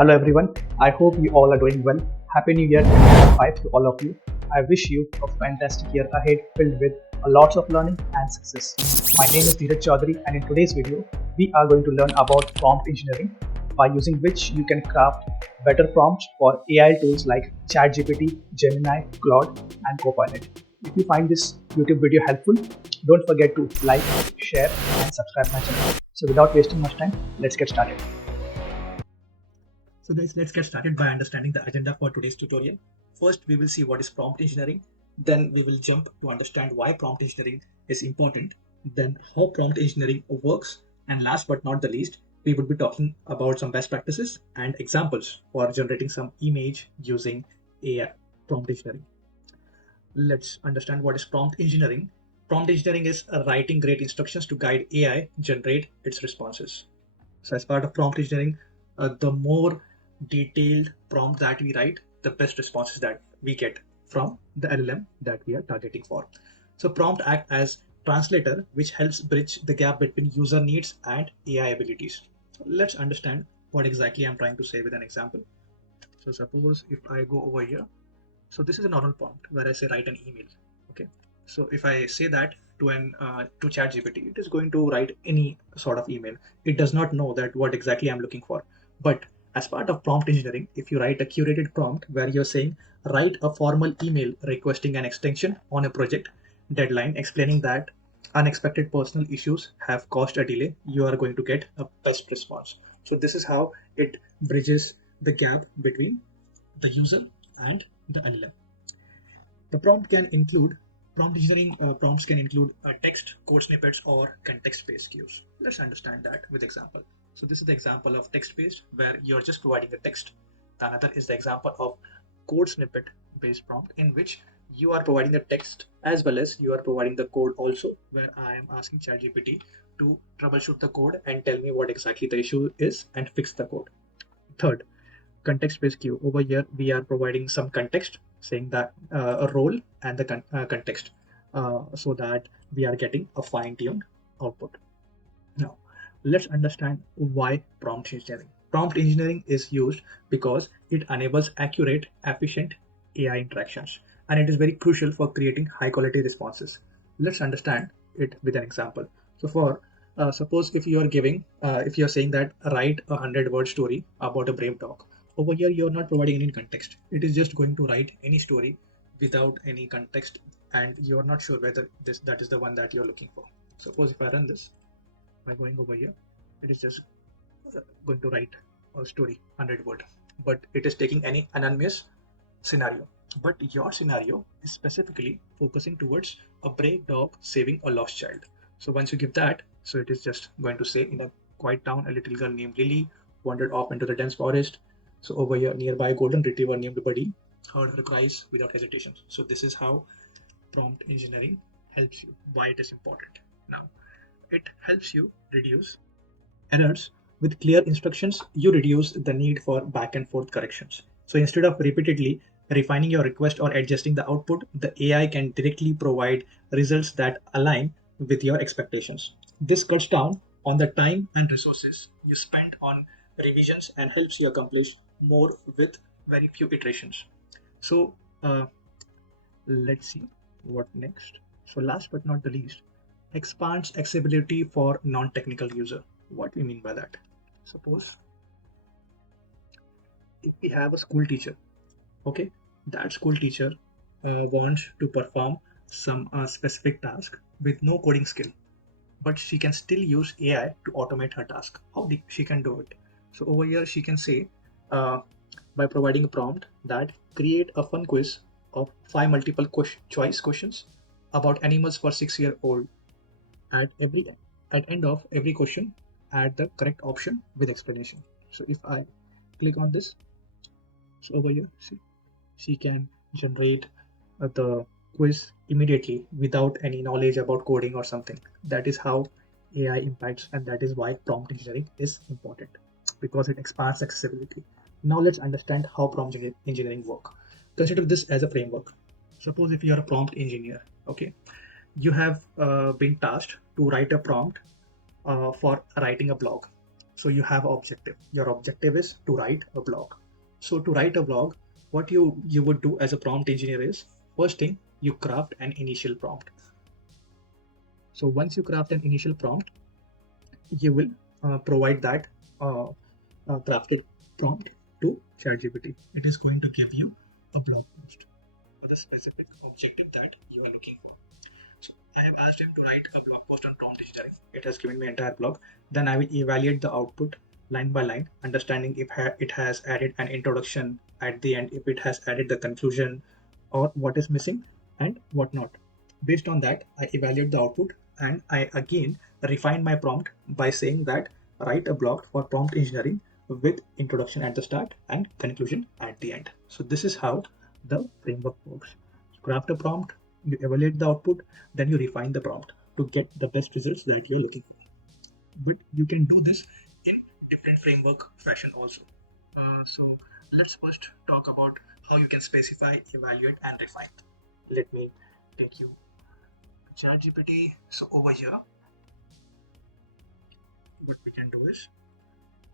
Hello everyone, I hope you all are doing well. Happy New Year 2025 to all of you. I wish you a fantastic year ahead filled with a lots of learning and success. My name is Dheeraj Chaudhary and in today's video, we are going to learn about prompt engineering by using which you can craft better prompts for AI tools like chatgpt, Gemini, Claude and Copilot. If you find this YouTube video helpful, don't forget to like, share and subscribe my channel. So without wasting much time, let's get started. So guys, let's get started by understanding the agenda for today's tutorial. First, we will see what is prompt engineering. Then we will jump to understand why prompt engineering is important. Then how prompt engineering works. And last but not the least, we would be talking about some best practices and examples for generating some image using AI prompt engineering. Let's understand what is prompt engineering. Prompt engineering is writing great instructions to guide AI generate its responses. So as part of prompt engineering, the more detailed prompt that we write, the best responses that we get from the LLM that we are targeting for. So prompt act as translator, which helps bridge the gap between user needs and AI abilities. So let's understand what exactly I'm trying to say with an example. So suppose if I go over here, so this is a normal prompt where I say write an email. Okay. So if I say that to ChatGPT, it is going to write any sort of email. It does not know that what exactly I'm looking for. But as part of prompt engineering, if you write a curated prompt where you're saying write a formal email requesting an extension on a project deadline, explaining that unexpected personal issues have caused a delay, you are going to get a best response. So this is how it bridges the gap between the user and the LLM. The prompt engineering prompts can include text, code snippets, or context-based cues. Let's understand that with example. So this is the example of text-based where you're just providing the text. The another is the example of code snippet-based prompt in which you are providing the text as well as you are providing the code also, where I am asking ChatGPT to troubleshoot the code and tell me what exactly the issue is and fix the code. Third, context-based cue. Over here, we are providing some context, saying that a role and the context, so that we are getting a fine-tuned output. Now, let's understand why prompt engineering. Prompt engineering is used because it enables accurate, efficient AI interactions, and it is very crucial for creating high-quality responses. Let's understand it with an example. So, for suppose if you are if you are saying that write a 100-word story about a brave dog. Over here, you're not providing any context. It is just going to write any story without any context, and you're not sure whether that is the one that you're looking for. Suppose if I run this by going over here, it is just going to write a story 100 word, but it is taking any anonymous scenario. But your scenario is specifically focusing towards a brave dog saving a lost child. So once you give that, so it is just going to say, in a quiet town, a little girl named Lily wandered off into the dense forest. So over here, nearby, a golden retriever named Buddy heard her cries without hesitation. So this is how prompt engineering helps you, why it is important. Now, it helps you reduce errors. With clear instructions, you reduce the need for back and forth corrections. So instead of repeatedly refining your request or adjusting the output, the AI can directly provide results that align with your expectations. This cuts down on the time and resources you spend on revisions and helps you accomplish more with very few iterations. So let's see what next. So last but not the least, expands accessibility for non-technical user. What we mean by that? Suppose if we have a school teacher, okay, that school teacher wants to perform some specific task with no coding skill, but she can still use AI to automate her task. How she can do it? So over here, she can say by providing a prompt that create a fun quiz of 5 multiple choice questions about animals for 6-year-old. At end of every question, add the correct option with explanation. So if I click on this, so over here, see, she can generate the quiz immediately without any knowledge about coding or something. That is how AI impacts, and that is why prompt engineering is important, because it expands accessibility. Now let's understand how prompt engineering work. Consider this as a framework. Suppose if you are a prompt engineer, okay, you have been tasked to write a prompt for writing a blog. So you have objective. Your objective is to write a blog. So to write a blog, what you would do as a prompt engineer is, first thing, you craft an initial prompt. So once you craft an initial prompt, you will provide that crafted prompt to ChatGPT. It is going to give you a blog post for the specific objective that you are looking for. So I have asked him to write a blog post on prompt engineering. It has given me an entire blog. Then I will evaluate the output line by line, understanding if it has added an introduction at the end, if it has added the conclusion, or what is missing and what not. Based on that, I evaluate the output and I again refine my prompt by saying that write a blog for prompt engineering with introduction at the start and conclusion at the end. So this is how the framework works. Craft a prompt, you evaluate the output, then you refine the prompt to get the best results that you're looking for. But you can do this in different framework fashion also. So let's first talk about how you can specify, evaluate, and refine. Let me take you to ChatGPT. So over here, what we can do is,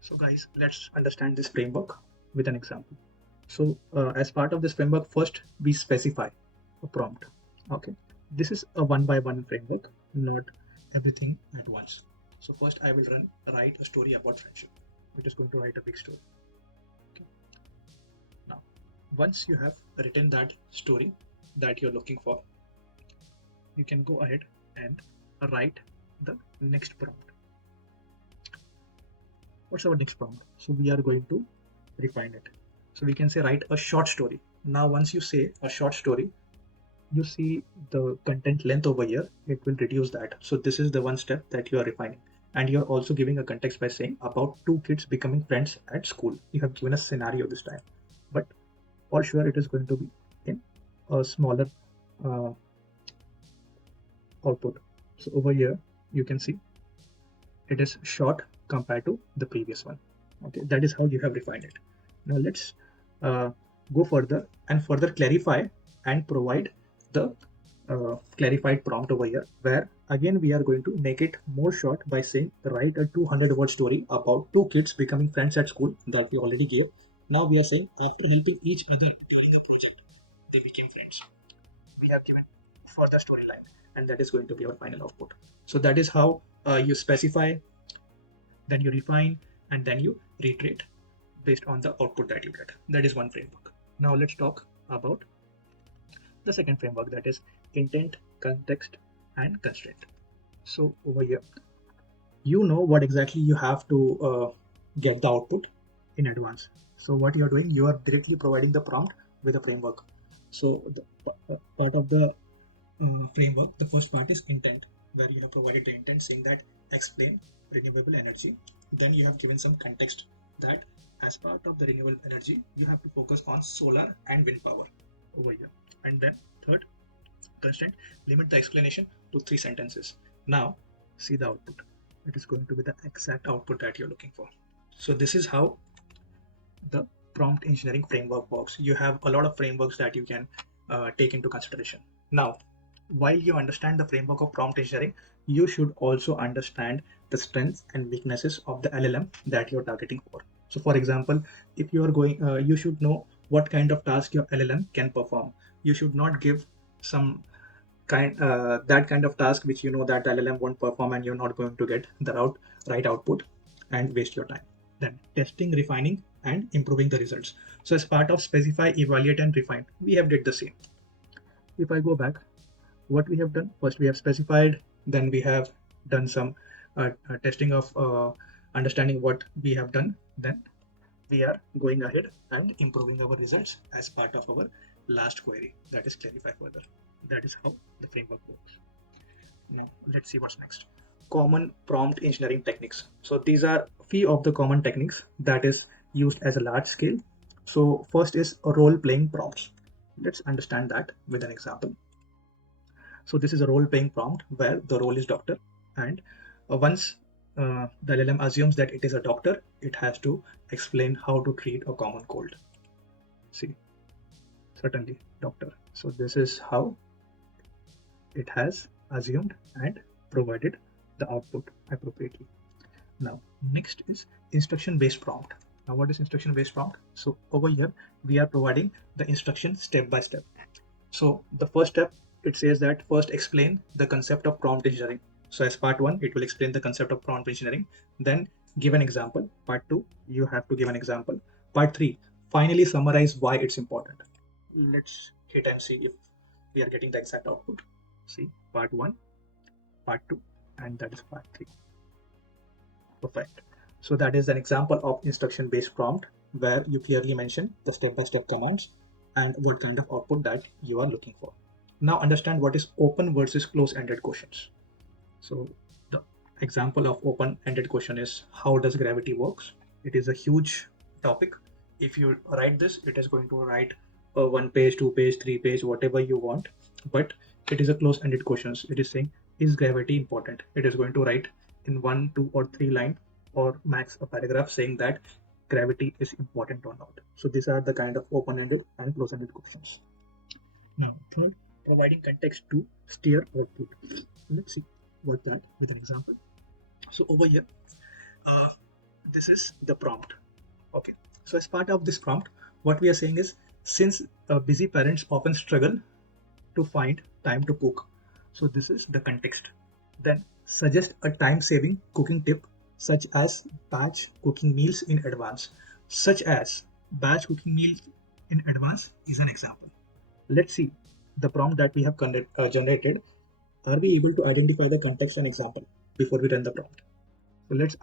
so guys, let's understand this framework with an example. So as part of this framework, first we specify a prompt. Okay, this is a one by one framework, not everything at once. So first I will write a story about friendship, which is going to write a big story. Okay. Now, once you have written that story that you're looking for, you can go ahead and write the next prompt. What's our next prompt? So we are going to refine it. So we can say write a short story. Now once you say a short story, you see the content length over here, it will reduce that. So this is the one step that you are refining. And you're also giving a context by saying about two kids becoming friends at school. You have given a scenario this time, but for sure it is going to be in a smaller output. So over here, you can see it is short compared to the previous one. Okay, that is how you have refined it. Now let's go further and further clarify and provide the clarified prompt over here, where again we are going to make it more short by saying write a 200-word story about two kids becoming friends at school that we already gave. Now we are saying after helping each other during a project, they became friends. We have given further storyline, and that is going to be our final output. So that is how you specify, then you refine, and then you reiterate based on the output that you get. That is one framework. Now let's talk about the second framework, that is intent, context, and constraint. So over here, you know what exactly you have to get the output in advance. So what you are doing, you are directly providing the prompt with a framework. So the part of the framework, the first part is intent, where you have provided the intent saying that explain renewable energy. Then you have given some context that as part of the renewable energy, you have to focus on solar and wind power over here. And then third constraint, limit the explanation to 3 sentences. Now see the output. It is going to be the exact output that you're looking for. So this is how the prompt engineering framework works. You have a lot of frameworks that you can take into consideration. Now, while you understand the framework of prompt engineering, you should also understand the strengths and weaknesses of the LLM that you're targeting for. So for example, if you are going, you should know what kind of task your LLM can perform. You should not give some that kind of task which you know that the LLM won't perform and you're not going to get the right output and waste your time. Then testing, refining, and improving the results. So as part of specify, evaluate, and refine, we have did the same. If I go back, what we have done, first we have specified, then we have done some testing of understanding what we have done, then we are going ahead and improving our results as part of our last query, that is clarify further. That is how the framework works. Now let's see what's next. Common prompt engineering techniques. So these are few of the common techniques that is used as a large scale. So first is role playing prompts. Let's understand that with an example. So this is a role playing prompt where the role is doctor, and once the LLM assumes that it is a doctor, it has to explain how to treat a common cold. See, certainly doctor. So this is how it has assumed and provided the output appropriately. Now, next is instruction-based prompt. Now, what is instruction-based prompt? So over here, we are providing the instruction step by step. So the first step, it says that first explain the concept of prompt engineering. So as part one, it will explain the concept of prompt engineering. Then give an example. Part two, you have to give an example. Part three, finally summarize why it's important. Let's hit and see if we are getting the exact output. See, part one, part two, and that is part three. Perfect. So that is an example of instruction-based prompt where you clearly mention the step-by-step commands and what kind of output that you are looking for. Now understand what is open versus close-ended questions. So the example of open-ended question is how does gravity works? It is a huge topic. If you write this, it is going to write a 1 page, 2 page, 3 page, whatever you want. But it is a close-ended questions. It is saying, is gravity important? It is going to write in 1, 2, or 3 line or max a paragraph saying that gravity is important or not. So these are the kind of open-ended and close-ended questions. Now, third, providing context to steer output. Let's see what that with an example. So over here, uh, this is the prompt. Okay. So as part of this prompt, what we are saying is since busy parents often struggle to find time to cook, so this is the context. Then suggest a time-saving cooking tip such as batch cooking meals in advance. Such as batch cooking meals in advance is an example. Let's see the prompt that we have generated. Are we able to identify the context and example before we run the prompt? So let's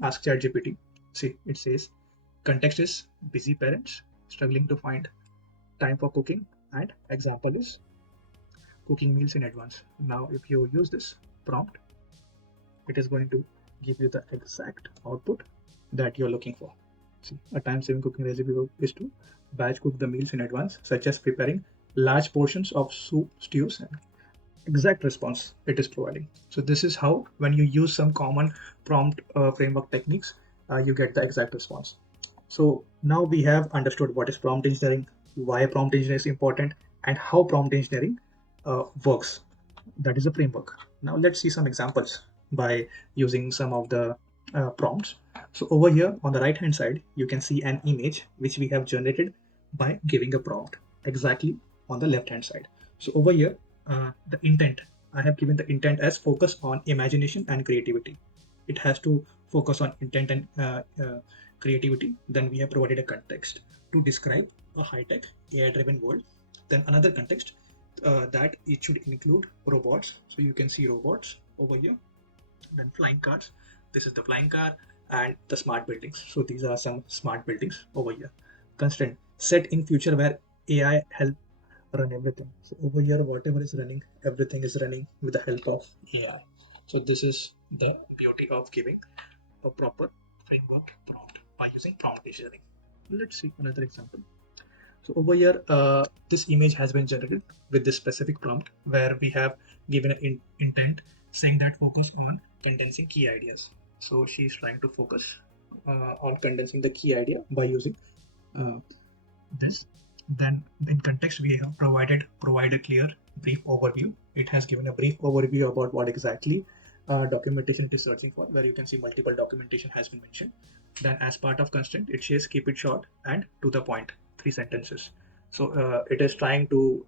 ask ChatGPT. See, it says context is busy parents struggling to find time for cooking, and example is cooking meals in advance. Now, if you use this prompt, it is going to give you the exact output that you're looking for. See, a time-saving cooking recipe is to batch cook the meals in advance, such as preparing large portions of soup, stews, and exact response it is providing. So this is how when you use some common prompt framework techniques, you get the exact response. So now we have understood what is prompt engineering, why prompt engineering is important, and how prompt engineering works. That is a framework. Now let's see some examples by using some of the prompts. So over here on the right hand side, you can see an image which we have generated by giving a prompt exactly on the left hand side. So over here, the intent, I have given the intent as focus on imagination and creativity. It has to focus on intent and creativity. Then we have provided a context to describe a high-tech AI-driven world. Then another context that it should include robots. So you can see robots over here. Then flying cars. This is the flying car and the smart buildings. So these are some smart buildings over here. Constraint set in future where AI help run everything. So over here, whatever is running, everything is running with the help of AI. So this is the beauty of giving a proper framework prompt by using prompt engineering. Let's see another example. So over here, this image has been generated with this specific prompt where we have given an intent saying that focus on condensing key ideas. So she's trying to focus on condensing the key idea by using uh, this. Then in context, we have provide a clear brief overview. It has given a brief overview about what exactly documentation it is searching for, where you can see multiple documentation has been mentioned. Then as part of constraint, it says keep it short and to the point, 3 sentences. So it is trying to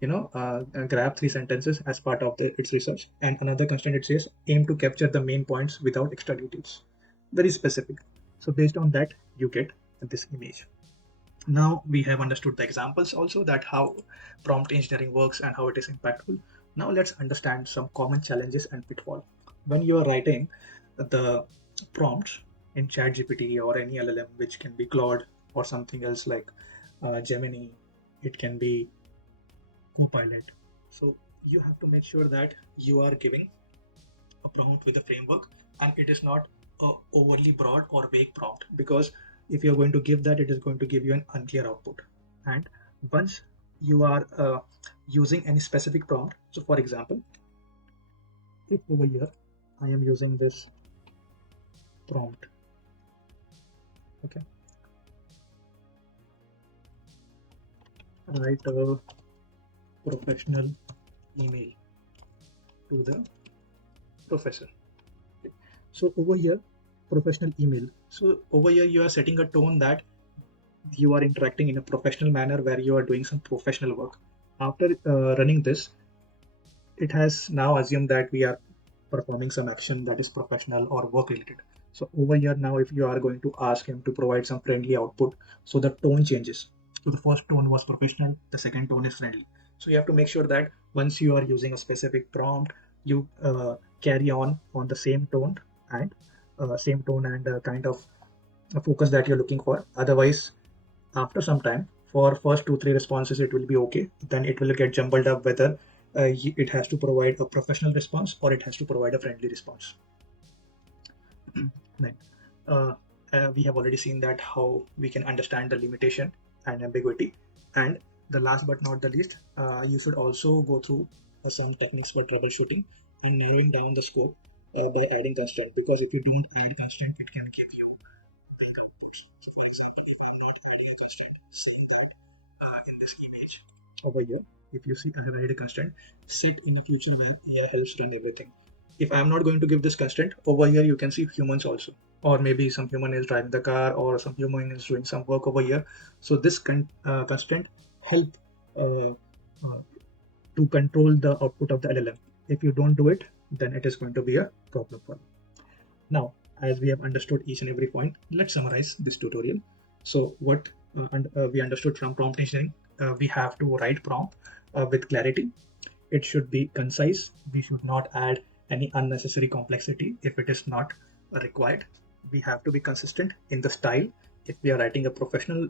grab 3 sentences as part of its research. And another constraint, it says aim to capture the main points without extra details. Very specific. So based on that, you get this image. Now we have understood the examples also that how prompt engineering works and how it is impactful. Now let's understand some common challenges and pitfall. When you are writing the prompts in ChatGPT or any LLM, which can be Claude or something else like Gemini, it can be Copilot. So you have to make sure that you are giving a prompt with a framework and it is not a overly broad or vague prompt, because if you're going to give that, it is going to give you an unclear output. And once you are using any specific prompt, so for example, if over here I am using this prompt, okay, write a professional email to the professor. So over here, professional email. So over here you are setting a tone that you are interacting in a professional manner where you are doing some professional work. After running this, it has now assumed that we are performing some action that is professional or work related. So over here now, if you are going to ask him to provide some friendly output, so the tone changes. So the first tone was professional, the second tone is friendly. So you have to make sure that once you are using a specific prompt, you carry on the same tone and kind of a focus that you're looking for. Otherwise, after some time, for first 2 3 responses it will be okay, then it will get jumbled up whether it has to provide a professional response or it has to provide a friendly response. Then uh, we have already seen that how we can understand the limitation and ambiguity. And the last but not the least, you should also go through some techniques for troubleshooting and narrowing down the scope by adding constraint, because if you don't add constraint it can give you weak outputs. So for example, if I'm not adding a constraint saying that in this image over here, if you see I have added a constraint set in a future where AI helps run everything. If I'm not going to give this constraint over here, you can see humans also, or maybe some human is driving the car or some human is doing some work over here. So this constraint help uh, uh, to control the output of the LLM. If you don't do it, then it is going to be a problem for you. Now, as we have understood each and every point, let's summarize this tutorial. So what we understood from prompt engineering, we have to write prompt with clarity. It should be concise. We should not add any unnecessary complexity if it is not required. We have to be consistent in the style. If we are writing a professional,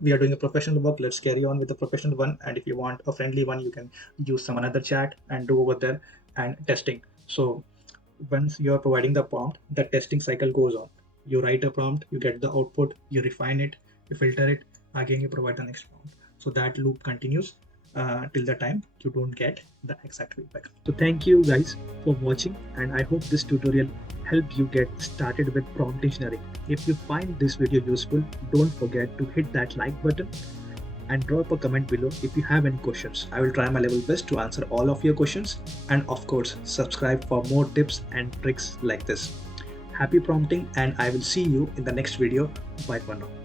we are doing a professional work, let's carry on with the professional one. And if you want a friendly one, you can use some another chat and do over there and testing. So once you are providing the prompt, the testing cycle goes on. You write a prompt, you get the output, you refine it, you filter it, again you provide the next prompt. So that loop continues till the time you don't get the exact feedback. So thank you guys for watching, and I hope this tutorial helped you get started with prompt engineering. If you find this video useful, don't forget to hit that like button and drop a comment below if you have any questions. I will try my level best to answer all of your questions, and of course subscribe for more tips and tricks like this. Happy prompting, and I will see you in the next video. Bye for now.